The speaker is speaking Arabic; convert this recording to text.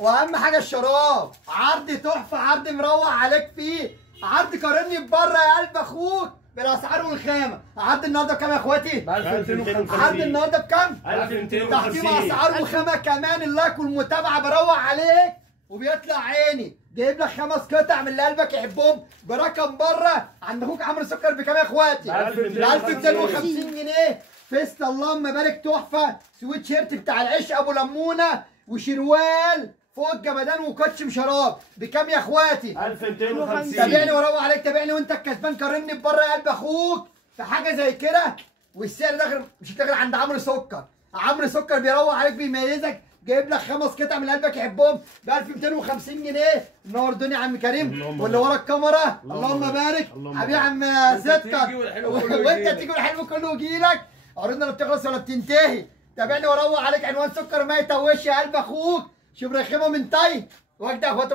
واهم حاجه الشراب، عرض تحفه، عرض مروق عليك فيه، عرض قارني ببره يا قلب اخوك بالاسعار والخامه. عرض النهارده بكام يا اخواتي؟ 1250. عرض النهارده بكام؟ 1250. تحتيه اسعار وخامه كمان. اللايك والمتابعه بروق عليك وبيطلع عيني. جايب لك 5 قطع من اللي قلبك يحبهم برقم بره. عند اخوك عمرو سكر بكام يا اخواتي؟ ب 1250 جنيه. فيست اللهم بارك تحفه. سويت شيرت بتاع العيش ابو لمونه وشروال فوق الجمدان وكوتش شراب بكام يا اخواتي؟ 1250. تابعني واروق عليك. تابعني وانت الكسبان. قارني ببره يا قلب اخوك في حاجه زي كده. والسعر ده مش هتلاقي عند عمرو سكر. عمرو سكر بيروق عليك بيميزك. جايب لك 5 قطع من قلبك يحبهم ب 1250 جنيه. منور الدنيا يا عم كريم. واللي ورا الكاميرا اللهم بارك. حبيبي يا عم سكر. وانت تيجي والحلو كله يجيلك. عروضنا لا بتخلص ولا بتنتهي. تابعني واروق عليك. عنوان سكر ما يتوهش يا قلب اخوك. شبر خيمه من تاي واجدع اخواتي.